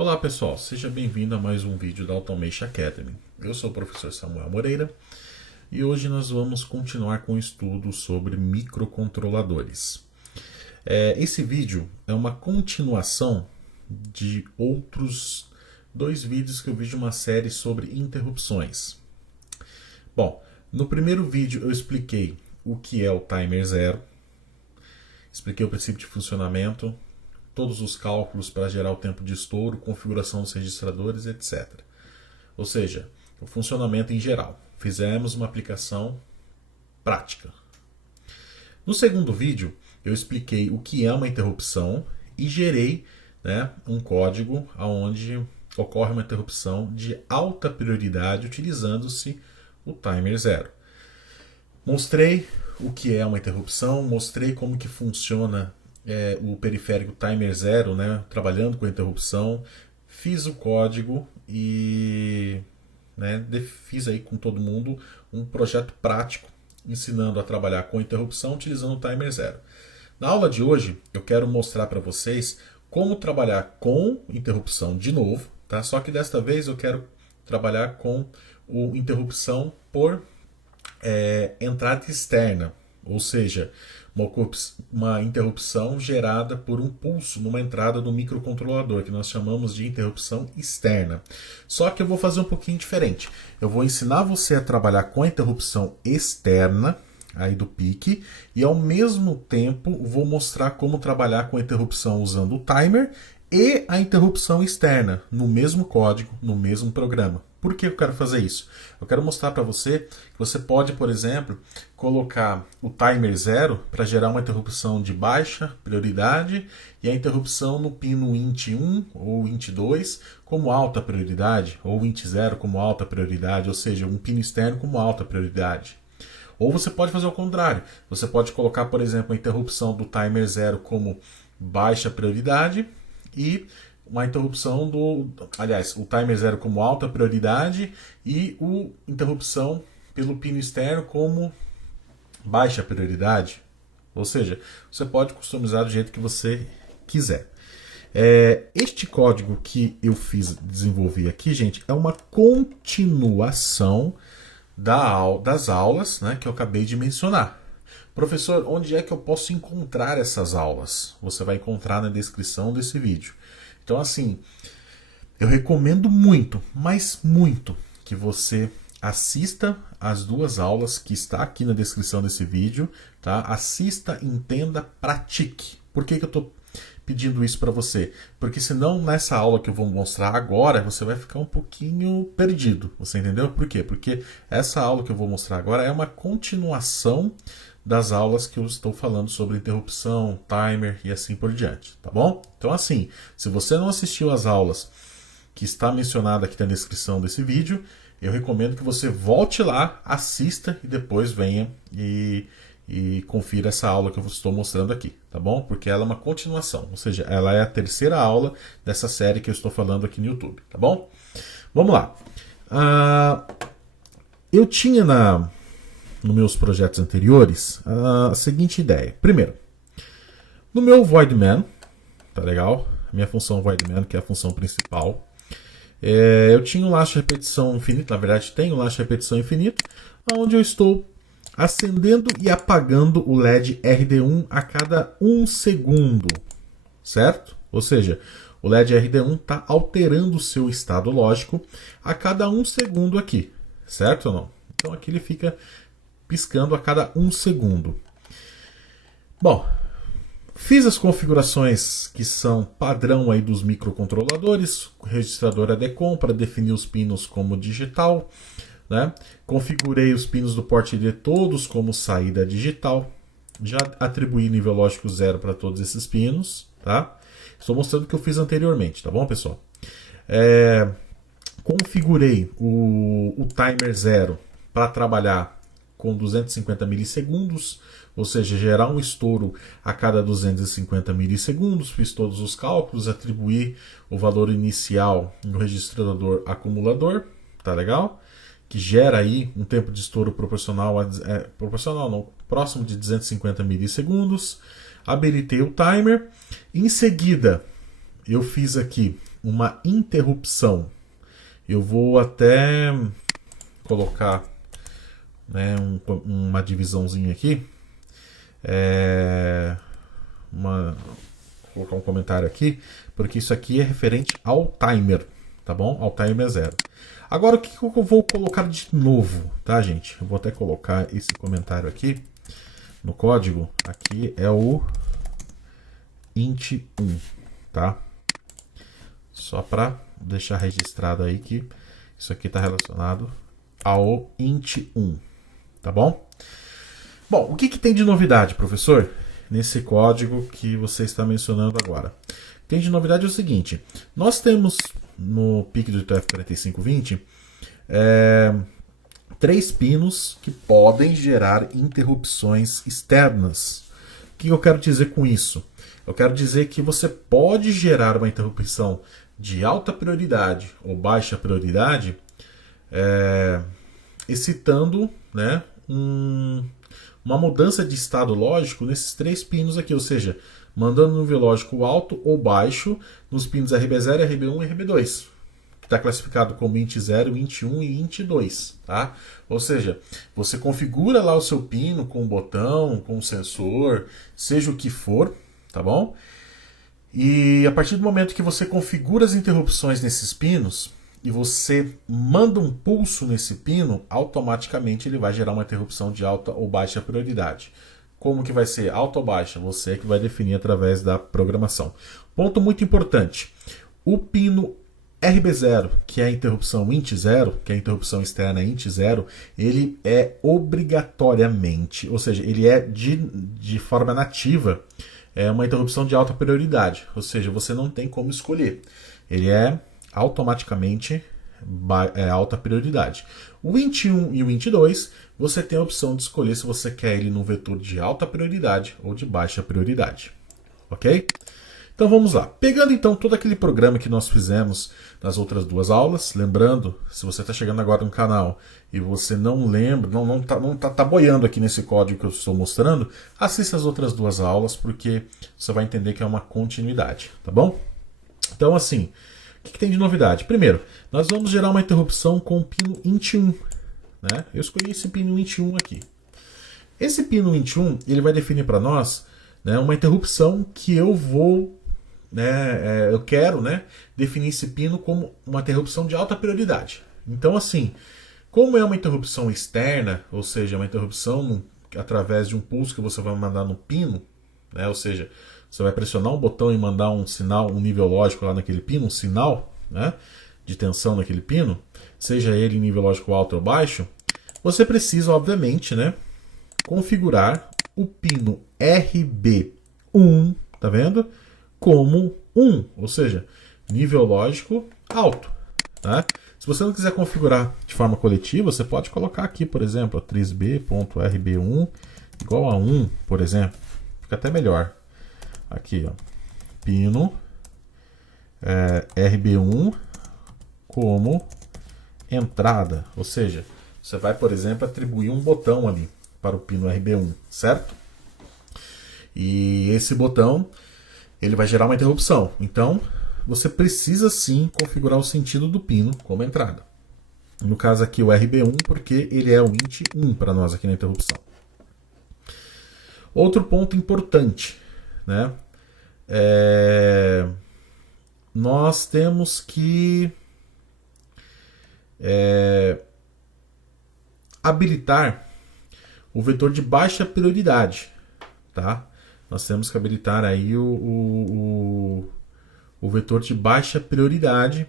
Olá pessoal, seja bem-vindo a mais um vídeo da Automation Academy. Eu sou o professor Samuel Moreira e hoje nós vamos continuar com o estudo sobre microcontroladores. Esse vídeo é uma continuação de outros dois vídeos que eu vi de uma série sobre interrupções. Bom, no primeiro vídeo eu expliquei o que é o timer zero, expliquei o princípio de funcionamento, todos os cálculos para gerar o tempo de estouro, configuração dos registradores, etc. Ou seja, o funcionamento em geral. Fizemos uma aplicação prática. No segundo vídeo, eu expliquei o que é uma interrupção e gerei um código onde ocorre uma interrupção de alta prioridade utilizando-se o timer zero. Mostrei o que é uma interrupção, mostrei como que funciona o periférico timer zero, trabalhando com a interrupção, fiz o código e fiz aí com todo mundo um projeto prático ensinando a trabalhar com interrupção utilizando o timer zero. Na aula de hoje eu quero mostrar para vocês como trabalhar com interrupção de novo, tá? Só que desta vez eu quero trabalhar com o interrupção por entrada externa, ou seja, uma interrupção gerada por um pulso numa entrada do microcontrolador, que nós chamamos de interrupção externa. Só que eu vou fazer um pouquinho diferente. Eu vou ensinar você a trabalhar com a interrupção externa aí do PIC e ao mesmo tempo vou mostrar como trabalhar com a interrupção usando o timer e a interrupção externa no mesmo código, no mesmo programa. Por que eu quero fazer isso? Eu quero mostrar para você que você pode, por exemplo, colocar o timer zero para gerar uma interrupção de baixa prioridade e a interrupção no pino int 1 ou int 2 como alta prioridade, ou int 0 como alta prioridade, ou seja, um pino externo como alta prioridade. Ou você pode fazer o contrário. Você pode colocar, por exemplo, a interrupção do timer zero como baixa prioridade e uma interrupção o timer zero como alta prioridade e interrupção pelo pino externo como baixa prioridade. Ou seja, você pode customizar do jeito que você quiser. Este código que eu desenvolvi aqui, gente, é uma continuação das aulas que eu acabei de mencionar. Professor, onde é que eu posso encontrar essas aulas? Você vai encontrar na descrição desse vídeo. Então, assim, eu recomendo muito, mas muito, que você assista as duas aulas que está aqui na descrição desse vídeo, tá? Assista, entenda, pratique. Por que eu estou pedindo isso para você? Porque senão nessa aula que eu vou mostrar agora, você vai ficar um pouquinho perdido. Você entendeu? Por quê? Porque essa aula que eu vou mostrar agora é uma continuação das aulas que eu estou falando sobre interrupção, timer e assim por diante, tá bom? Então assim, se você não assistiu às aulas que está mencionada aqui na descrição desse vídeo, eu recomendo que você volte lá, assista e depois venha e confira essa aula que eu estou mostrando aqui, tá bom? Porque ela é uma continuação, ou seja, ela é a terceira aula dessa série que eu estou falando aqui no YouTube, tá bom? Vamos lá. Eu tinha nos meus projetos anteriores a seguinte ideia. Primeiro, no meu voidman, tá legal? Minha função voidman, que é a função principal, eu tinha um laço de repetição infinito, na verdade tenho um laço de repetição infinito, onde eu estou acendendo e apagando o LED RD1 a cada 1 segundo, certo? Ou seja, o LED RD1 está alterando o seu estado lógico a cada 1 segundo aqui, certo ou não? Então aqui ele fica piscando a cada 1 segundo. Bom, fiz as configurações que são padrão aí dos microcontroladores, o registrador ADCOM para definir os pinos como digital, configurei os pinos do port ID todos como saída digital, já atribuí nível lógico 0 para todos esses pinos, tá? Estou mostrando o que eu fiz anteriormente, tá bom, pessoal? Configurei o timer zero para trabalhar com 250 milissegundos, ou seja, gerar um estouro a cada 250 milissegundos. Fiz todos os cálculos, atribuí o valor inicial no registrador acumulador, tá legal? Que gera aí um tempo de estouro próximo de 250 milissegundos. Habilitei o timer. Em seguida, eu fiz aqui uma interrupção. Eu vou até colocar, né, uma divisãozinha aqui. Vou colocar um comentário aqui, porque isso aqui é referente ao timer, tá bom? Ao timer 0. Agora, o que eu vou colocar de novo, tá, gente? Eu vou até colocar esse comentário aqui no código. Aqui é o int1, tá? Só para deixar registrado aí que isso aqui está relacionado ao int1, tá bom? Bom, o que tem de novidade, professor, nesse código que você está mencionando agora? Tem de novidade o seguinte: nós temos no PIC do TF4520 3 pinos que podem gerar interrupções externas. O que eu quero dizer com isso? Eu quero dizer que você pode gerar uma interrupção de alta prioridade ou baixa prioridade excitando, né, uma mudança de estado lógico nesses 3 pinos aqui, ou seja, mandando um nível lógico alto ou baixo nos pinos RB0, RB1 e RB2, que está classificado como int0, int1 e int2, tá? Ou seja, você configura lá o seu pino com o botão, com o sensor, seja o que for, tá bom? E a partir do momento que você configura as interrupções nesses pinos e você manda um pulso nesse pino, automaticamente ele vai gerar uma interrupção de alta ou baixa prioridade. Como que vai ser alta ou baixa? Você é que vai definir através da programação. Ponto muito importante: o pino RB0, que é a interrupção int0, que é a interrupção externa int0, ele é obrigatoriamente, ou seja, ele é de forma nativa, uma interrupção de alta prioridade. Ou seja, você não tem como escolher. Ele é automaticamente alta prioridade. O int1 e o int2, você tem a opção de escolher se você quer ele no vetor de alta prioridade ou de baixa prioridade. Ok? Então vamos lá. Pegando então todo aquele programa que nós fizemos nas outras 2 aulas, lembrando, se você está chegando agora no canal e você não lembra, não tá boiando aqui nesse código que eu estou mostrando, assista as outras 2 aulas, porque você vai entender que é uma continuidade, tá bom? Então assim, o que tem de novidade? Primeiro, nós vamos gerar uma interrupção com o pino int1, né? Eu escolhi esse pino int1 aqui. Esse pino int1, ele vai definir para nós, né, uma interrupção que eu vou, né, eu quero, né, definir esse pino como uma interrupção de alta prioridade. Então assim, como é uma interrupção externa, ou seja, uma interrupção através de um pulso que você vai mandar no pino, né, ou seja, você vai pressionar um botão e mandar um sinal, um nível lógico lá naquele pino, um sinal, né, de tensão naquele pino, seja ele em nível lógico alto ou baixo, você precisa, obviamente, né, configurar o pino RB1, tá vendo? Como 1, ou seja, nível lógico alto. Tá? Se você não quiser configurar de forma coletiva, você pode colocar aqui, por exemplo, 3b.rb1 igual a 1, por exemplo. Fica até melhor. Aqui, ó, pino RB1 como entrada, ou seja, você vai, por exemplo, atribuir um botão ali para o pino RB1, certo? E esse botão, ele vai gerar uma interrupção. Então, você precisa sim configurar o sentido do pino como entrada. No caso aqui o RB1, porque ele é o int1 para nós aqui na interrupção. Outro ponto importante, né? Nós temos que habilitar o vetor de baixa prioridade, tá? Nós temos que habilitar aí o vetor de baixa prioridade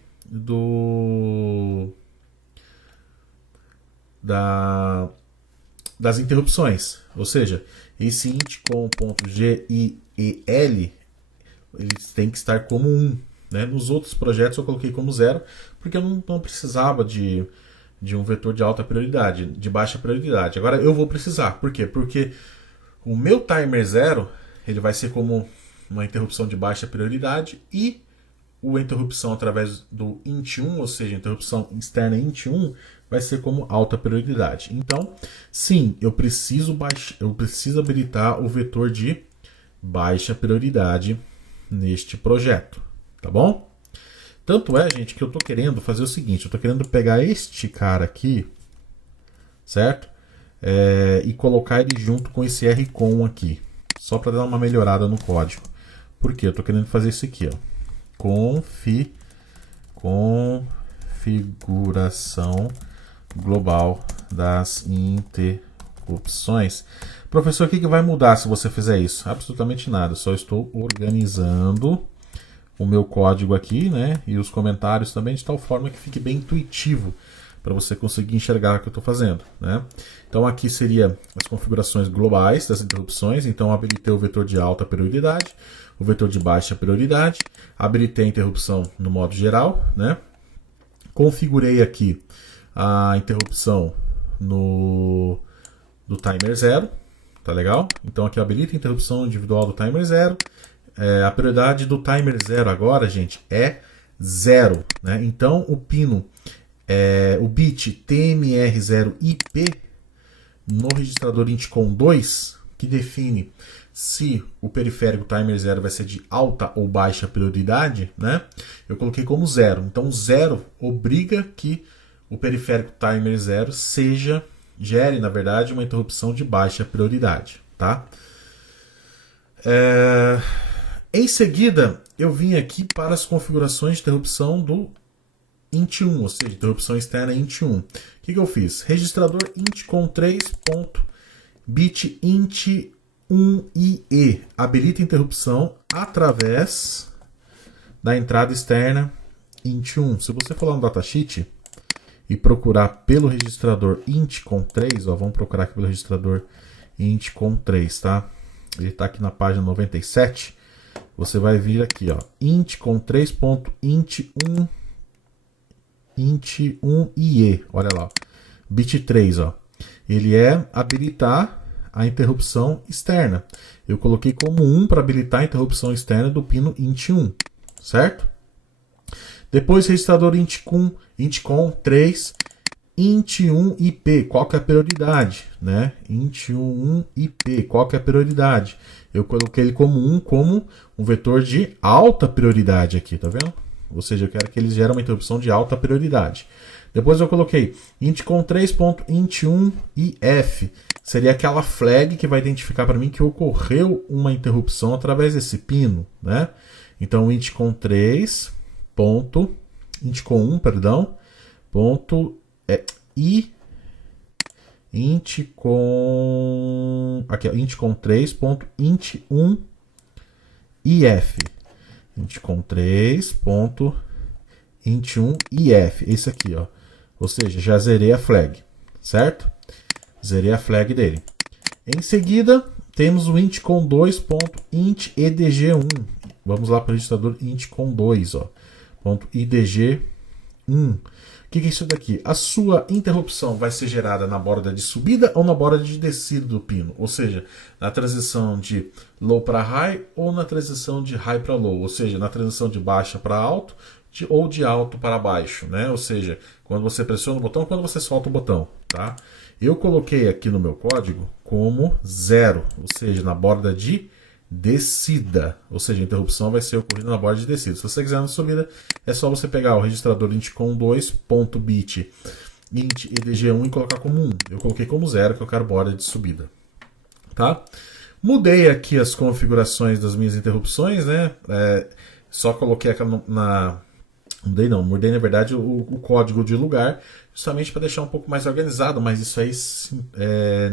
das interrupções. Ou seja, esse int com ponto GIEL, eles têm que estar como 1. Né? Nos outros projetos eu coloquei como 0, porque eu não precisava de um vetor de alta prioridade, de baixa prioridade. Agora eu vou precisar. Por quê? Porque o meu timer 0, ele vai ser como uma interrupção de baixa prioridade e a interrupção através do int1, ou seja, a interrupção externa int1, vai ser como alta prioridade. Então, sim, eu preciso habilitar o vetor de baixa prioridade neste projeto, tá bom? Tanto é, gente, que eu estou querendo fazer o seguinte, eu estou querendo pegar este cara aqui, certo? E colocar ele junto com esse rcon aqui, só para dar uma melhorada no código. Por quê? Eu estou querendo fazer isso aqui, ó. Configuração global das interrupções. Professor, o que vai mudar se você fizer isso? Absolutamente nada, só estou organizando o meu código aqui, né? E os comentários também de tal forma que fique bem intuitivo para você conseguir enxergar o que eu estou fazendo, né? Então aqui seria as configurações globais das interrupções. Então habilitei o vetor de alta prioridade, o vetor de baixa prioridade, habilitei a interrupção no modo geral, né? Configurei aqui a interrupção do timer 0, tá legal? Então aqui habilita a interrupção individual do timer 0. A prioridade do timer 0 agora, gente, é 0, né? Então o pino, o bit TMR0IP no registrador INTCOM 2, que define se o periférico timer 0 vai ser de alta ou baixa prioridade, né? Eu coloquei como 0. Então 0 obriga que o periférico timer 0 gere, na verdade, uma interrupção de baixa prioridade, tá? Em seguida, eu vim aqui para as configurações de interrupção do int1, ou seja, interrupção externa int1. O que eu fiz? Registrador intcom3.bit int1ie habilita interrupção através da entrada externa int1. Se você for lá no datasheet e procurar pelo registrador intcom3, vamos procurar aqui pelo registrador intcom3, tá? Ele está aqui na página 97. Você vai vir aqui, ó, intcom3.int1ie, olha lá, bit 3, ó. Ele é habilitar a interrupção externa. Eu coloquei como 1 para habilitar a interrupção externa do pino int1, certo? Depois registrador intcom3 int1ip, qual que é a prioridade, né? int1ip, qual que é a prioridade? Eu coloquei ele como um vetor de alta prioridade aqui, tá vendo? Ou seja, eu quero que ele gere uma interrupção de alta prioridade. Depois eu coloquei intcom3.int1if, seria aquela flag que vai identificar para mim que ocorreu uma interrupção através desse pino, né? Então intcom1, perdão, intcom3.int1if. intcom3.int1if. Esse aqui, ó. Ou seja, já zerei a flag, certo? Zerei a flag dele. Em seguida, temos o intcom2.intedg1. Vamos lá para o registrador intcom2, ó. .idg1. O que é isso daqui? A sua interrupção vai ser gerada na borda de subida ou na borda de descida do pino? Ou seja, na transição de low para high ou na transição de high para low? Ou seja, na transição de baixa para alto ou de alto para baixo, né? Ou seja, quando você pressiona o botão, quando você solta o botão, tá? Eu coloquei aqui no meu código como 0, ou seja, na borda de descida, ou seja, a interrupção vai ser ocorrida na borda de descida. Se você quiser na subida, é só você pegar o registrador intcom2.bit intedg1 e colocar como 1. Eu coloquei como 0, que eu quero borda de subida, tá? Mudei aqui as configurações das minhas interrupções, né? Só coloquei aquela mudei na verdade o código de lugar, justamente para deixar um pouco mais organizado, mas isso aí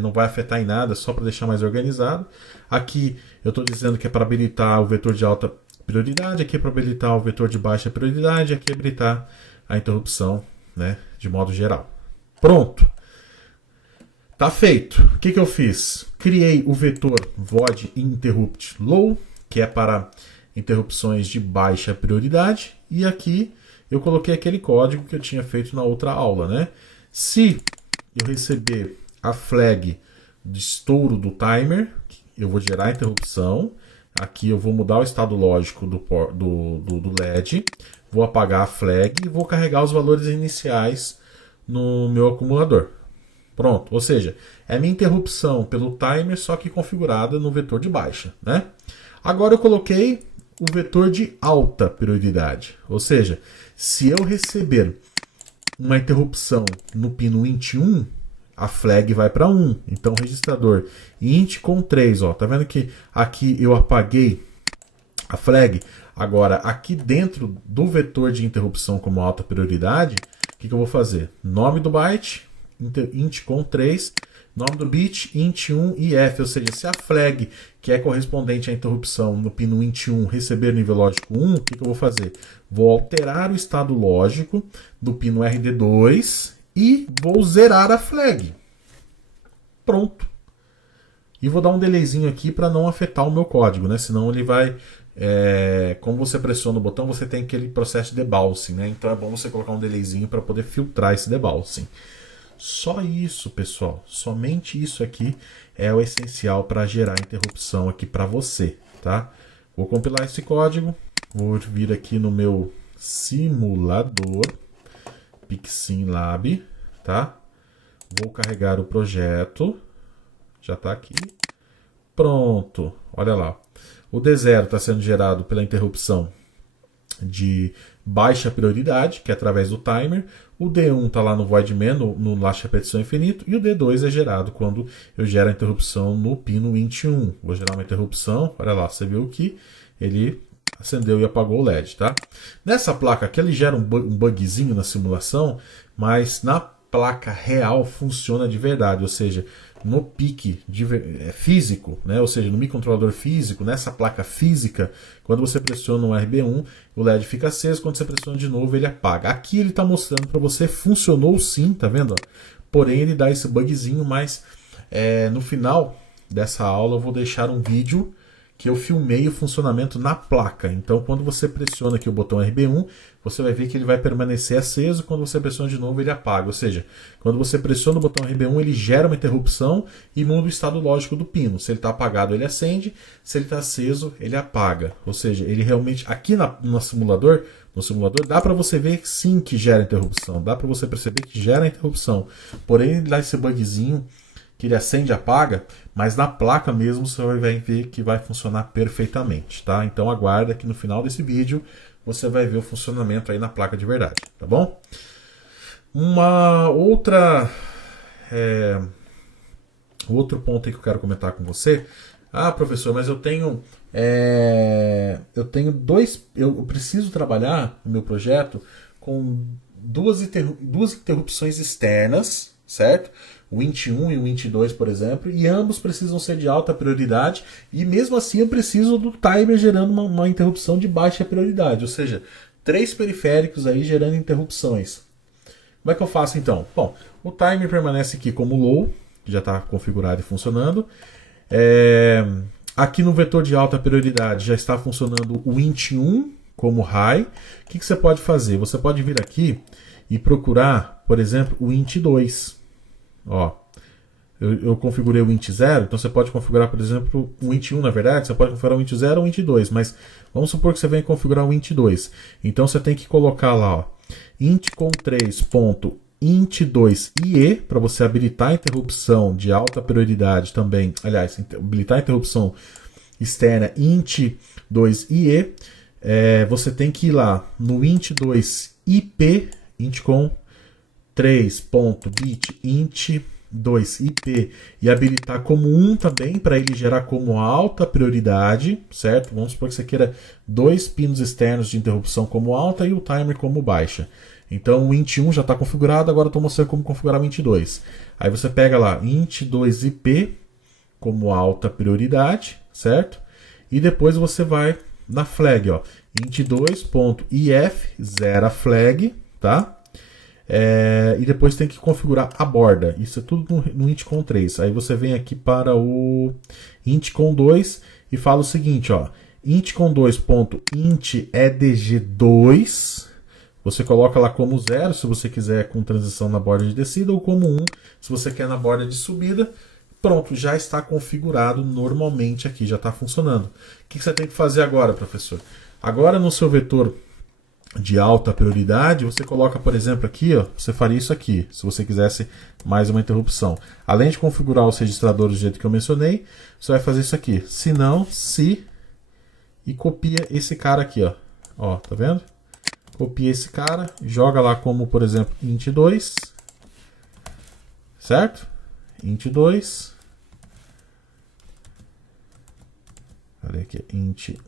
não vai afetar em nada, só para deixar mais organizado. Aqui eu estou dizendo que é para habilitar o vetor de alta prioridade, aqui é para habilitar o vetor de baixa prioridade, aqui é habilitar a interrupção, né, de modo geral. Pronto! Tá feito. O que eu fiz? Criei o vetor void interrupt low, que é para interrupções de baixa prioridade, e aqui eu coloquei aquele código que eu tinha feito na outra aula, né? Se eu receber a flag de estouro do timer, eu vou gerar a interrupção. Aqui eu vou mudar o estado lógico do LED, vou apagar a flag e vou carregar os valores iniciais no meu acumulador. Pronto, ou seja, é a minha interrupção pelo timer, só que configurada no vetor de baixa, né? Agora eu coloquei o vetor de alta prioridade. Ou seja, se eu receber uma interrupção no pino int1, a flag vai para 1. Então, o registrador int com 3, ó, tá vendo que aqui eu apaguei a flag? Agora, aqui dentro do vetor de interrupção como alta prioridade, o que eu vou fazer? Nome do byte, int com 3, nome do bit, int1 e f, ou seja, se a flag que é correspondente à interrupção no pino int1 receber nível lógico 1, o que eu vou fazer? Vou alterar o estado lógico do pino RD2 e vou zerar a flag. Pronto. E vou dar um delayzinho aqui para não afetar o meu código, né? Senão ele vai... como você pressiona o botão, você tem aquele processo de debouncing, né? Então é bom você colocar um delayzinho para poder filtrar esse debouncing. Só isso, pessoal. Somente isso aqui é o essencial para gerar interrupção aqui para você, tá? Vou compilar esse código. Vou vir aqui no meu simulador PicSimLab, tá? Vou carregar o projeto. Já está aqui. Pronto. Olha lá. O D0 está sendo gerado pela interrupção de baixa prioridade, que é através do timer. O D1 está lá no voidman, no last repetição infinito. E o D2 é gerado quando eu gero a interrupção no pino int1. Vou gerar uma interrupção. Olha lá, você viu que ele acendeu e apagou o LED, tá? Nessa placa aqui ele gera um bugzinho na simulação, mas na placa real funciona de verdade, ou seja, no PIC físico, né? Ou seja, no microcontrolador físico, nessa placa física, quando você pressiona o RB1, o LED fica aceso, quando você pressiona de novo ele apaga. Aqui ele está mostrando para você, funcionou sim, tá vendo? Porém ele dá esse bugzinho, mas no final dessa aula eu vou deixar um vídeo que eu filmei o funcionamento na placa. Então, quando você pressiona aqui o botão RB1, você vai ver que ele vai permanecer aceso. Quando você pressiona de novo, ele apaga. Ou seja, quando você pressiona o botão RB1, ele gera uma interrupção e muda o estado lógico do pino. Se ele está apagado, ele acende. Se ele está aceso, ele apaga. Ou seja, ele realmente... Aqui no simulador, dá para você ver sim que gera interrupção. Dá para você perceber que gera interrupção. Porém, ele dá esse bugzinho que ele acende e apaga, mas na placa mesmo você vai ver que vai funcionar perfeitamente, tá? Então aguarda que no final desse vídeo você vai ver o funcionamento aí na placa de verdade, tá bom? Uma outra... outro ponto aí que eu quero comentar com você. Ah, professor, mas eu tenho eu preciso trabalhar no meu projeto com duas interrupções externas, certo? O int1 e o int2, por exemplo, e ambos precisam ser de alta prioridade, e mesmo assim eu preciso do timer gerando uma interrupção de baixa prioridade, ou seja, 3 periféricos aí gerando interrupções. Como é que eu faço então? Bom, o timer permanece aqui como low, que já está configurado e funcionando. Aqui no vetor de alta prioridade já está funcionando o int1 como high. O que você pode fazer? Você pode vir aqui e procurar, por exemplo, o int2. Ó, eu configurei o int0, então você pode configurar, por exemplo, o int1, na verdade, você pode configurar o int0 ou o int2, mas vamos supor que você venha configurar o int2. Então você tem que colocar lá, ó, int com 3.int2ie, para você habilitar a interrupção de alta prioridade também, aliás, habilitar a interrupção externa int2ie. Você tem que ir lá no int2ip, int com 3.bit int2ip e habilitar como 1 também, para ele gerar como alta prioridade, certo? Vamos supor que você queira 2 pinos externos de interrupção como alta e o timer como baixa. Então o int1 já está configurado, agora eu estou mostrando como configurar o int2. Aí você pega lá int2ip como alta prioridade, certo? E depois você vai na flag, ó, int2.if, zera flag, tá? E depois tem que configurar a borda. Isso é tudo no int com 3. Aí você vem aqui para o int com 2 e fala o seguinte, ó, int com 2.int edg2. Você coloca lá como 0 se você quiser com transição na borda de descida, ou como 1 se você quer na borda de subida. Pronto, já está configurado normalmente aqui, já está funcionando. O que você tem que fazer agora, professor? Agora no seu vetor de alta prioridade, você coloca, por exemplo, aqui, ó, você faria isso aqui, se você quisesse mais uma interrupção. Além de configurar os registradores do jeito que eu mencionei, você vai fazer isso aqui. Se não, se e copia esse cara aqui, ó. Ó, tá vendo? Copia esse cara, joga lá como, por exemplo, int2, certo? int2, olha aqui, int2,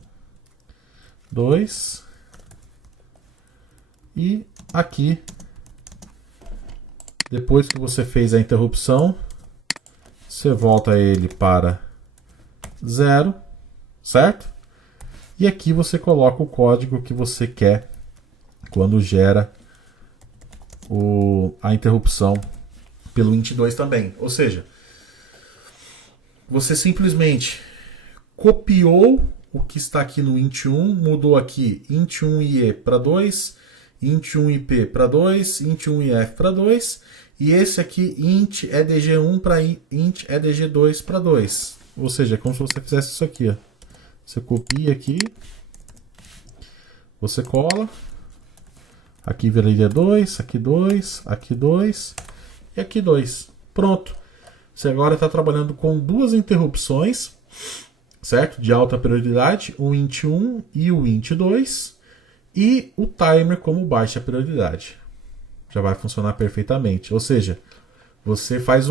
e aqui, depois que você fez a interrupção, você volta ele para 0, certo? E aqui você coloca o código que você quer quando gera a interrupção pelo int2 também. Ou seja, você simplesmente copiou o que está aqui no int1, mudou aqui int1ie para 2, int1ip para 2, int1if para 2, e esse aqui int edg1 para int edg2 para 2. Ou seja, é como se você fizesse isso aqui, ó. Você copia aqui, você cola, aqui viraria 2, aqui 2, aqui 2 e aqui 2. Pronto. Você agora está trabalhando com duas interrupções, certo? De alta prioridade, o int1 e o int2, e o timer como baixa prioridade. Já vai funcionar perfeitamente. Ou seja, você faz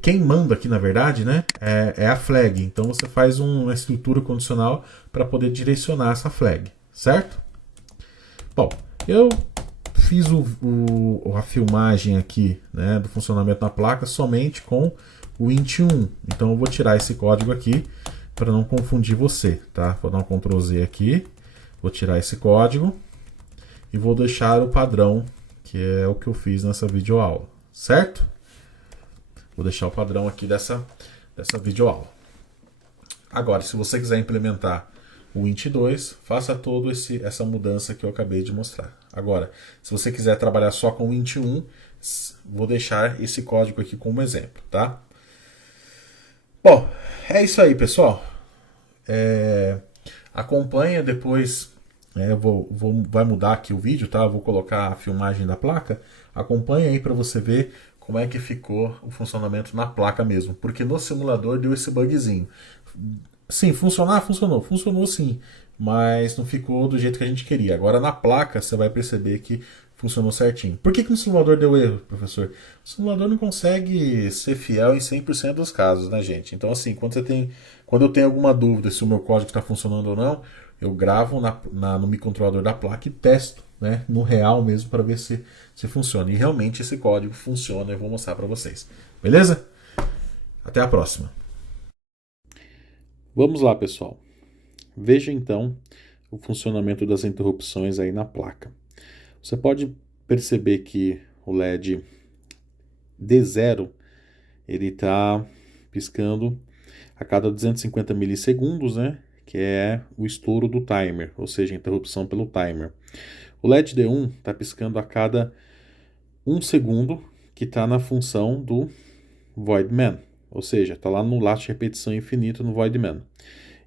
quem manda aqui, na verdade, né, é a flag. Então você faz uma estrutura condicional para poder direcionar essa flag, certo? Bom, eu fiz a filmagem aqui, né, do funcionamento da placa somente com o int1. Então eu vou tirar esse código aqui para não confundir você, tá? Vou dar um Ctrl Z aqui, vou tirar esse código e vou deixar o padrão, que é o que eu fiz nessa videoaula, certo? Vou deixar o padrão aqui dessa videoaula. Agora, se você quiser implementar o int2, faça toda essa mudança que eu acabei de mostrar. Agora, se você quiser trabalhar só com o int1, vou deixar esse código aqui como exemplo, tá? Bom, é isso aí, pessoal. Acompanha depois, vai mudar aqui o vídeo, tá? Eu vou colocar a filmagem da placa. Acompanha aí para você ver como é que ficou o funcionamento na placa mesmo, porque no simulador deu esse bugzinho. Sim, funcionou sim, mas não ficou do jeito que a gente queria. Agora na placa você vai perceber que funcionou certinho. Por que no simulador deu erro, professor? O simulador não consegue ser fiel em 100% dos casos, né, gente? Então assim, quando eu tenho alguma dúvida se o meu código está funcionando ou não, eu gravo no microcontrolador da placa e testo, né, no real mesmo, para ver se funciona. E realmente esse código funciona, eu vou mostrar para vocês. Beleza? Até a próxima. Vamos lá, pessoal. Veja então o funcionamento das interrupções aí na placa. Você pode perceber que o LED D0 ele está piscando a cada 250 milissegundos, né? Que é o estouro do timer, ou seja, a interrupção pelo timer. O LED D1 está piscando a cada 1 segundo, que está na função do voidman, ou seja, está lá no laço de repetição infinito no voidman.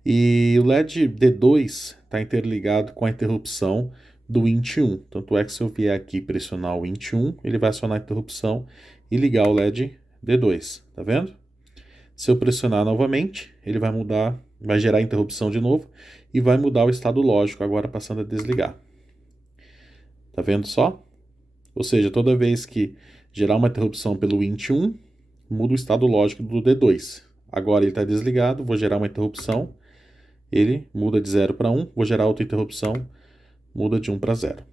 E o LED D2 está interligado com a interrupção do int1. Tanto é que se eu vier aqui pressionar o int1, ele vai acionar a interrupção e ligar o LED D2. Tá vendo? Se eu pressionar novamente, ele vai gerar a interrupção de novo e vai mudar o estado lógico, agora passando a desligar. Tá vendo só? Ou seja, toda vez que gerar uma interrupção pelo int1, muda o estado lógico do D2. Agora ele está desligado, vou gerar uma interrupção. Ele muda de 0 para 1, vou gerar outra interrupção, muda de 1 para 0.